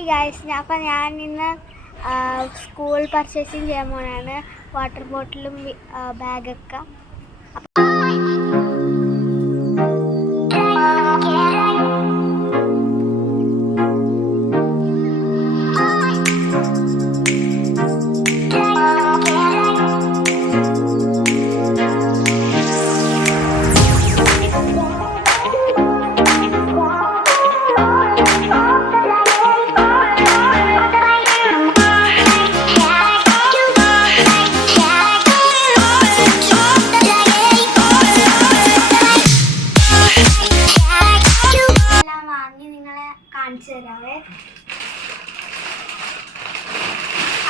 Hi guys, അപ്പോൾ ഞാൻ ഇന്ന് സ്കൂൾ പർച്ചേസിങ് ചെയ്യാൻ പോകണമാണ്. വാട്ടർ ബോട്ടിലും ബാഗൊക്കെ. കാണിച്ചു തരാവേ.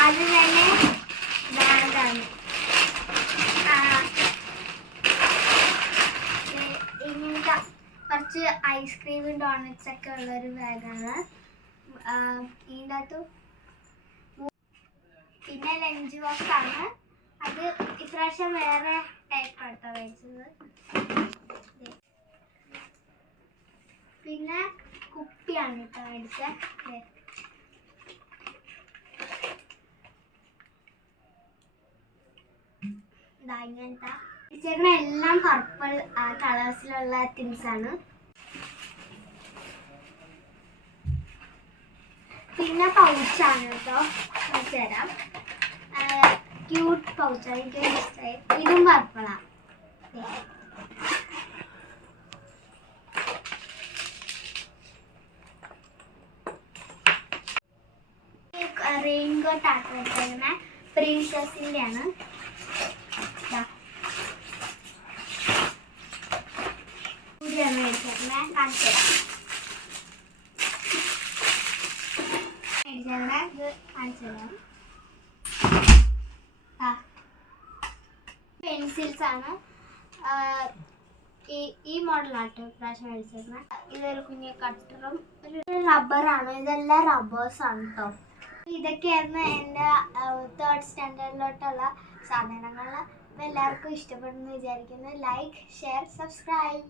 അത് തന്നെ ബാഗാണ്. ഇങ്ങനത്തെ കുറച്ച് ഐസ്ക്രീമും ഡോണറ്റ്സ് ഒക്കെ ഉള്ളൊരു ബാഗാണ്. ഇതിൻ്റെ അകത്ത് പിന്നെ ലഞ്ച് ബോക്സ് ആണ്. അത് ഇപ്രാവശ്യം വേറെ ടൈപ്പ് എടുത്താൽ മേടിച്ചത്. പിന്നെ കുപ്പിയാണ് ഇപ്പം മേടിച്ചത്. ഇങ്ങനത്തെ ചേട്ടന എല്ലാം പർപ്പിൾ കളേഴ്സിലുള്ള തിങ്സ് ആണ്. പിന്നെ പൗച്ചാണ് കേട്ടോ, തരാം. ക്യൂട്ട് പൗച്ചാണ്, എനിക്ക് ഇഷ്ടമായി. ഇതും പർപ്പിളാണ്. റെയിൻകോട്ട് ആക്കി വെച്ചിരിക്കുന്ന പ്രിൻസസിൻ്റെ ആണ്. മേടിച്ചിരുന്നത് കാണിച്ചു തരാം. ഇത് കാണിച്ചു തരാം. പെൻസിൽസ് ആണ്. ഈ മോഡലാട്ടോ ഇപ്രാവശ്യം മേടിച്ചിരുന്നത്. ഇതൊരു കുഞ്ഞു കട്ടറും ഒരു റബ്ബറാണ്. ഇതെല്ലാം റബ്ബേഴ്സാണ് കേട്ടോ. ഇതൊക്കെയായിരുന്നു എൻ്റെ 3rd സ്റ്റാൻഡേർഡിലോട്ടുള്ള സാധനങ്ങൾ. അപ്പോൾ എല്ലാവർക്കും ഇഷ്ടപ്പെടുന്നു വിചാരിക്കുന്നു. Like, share, subscribe.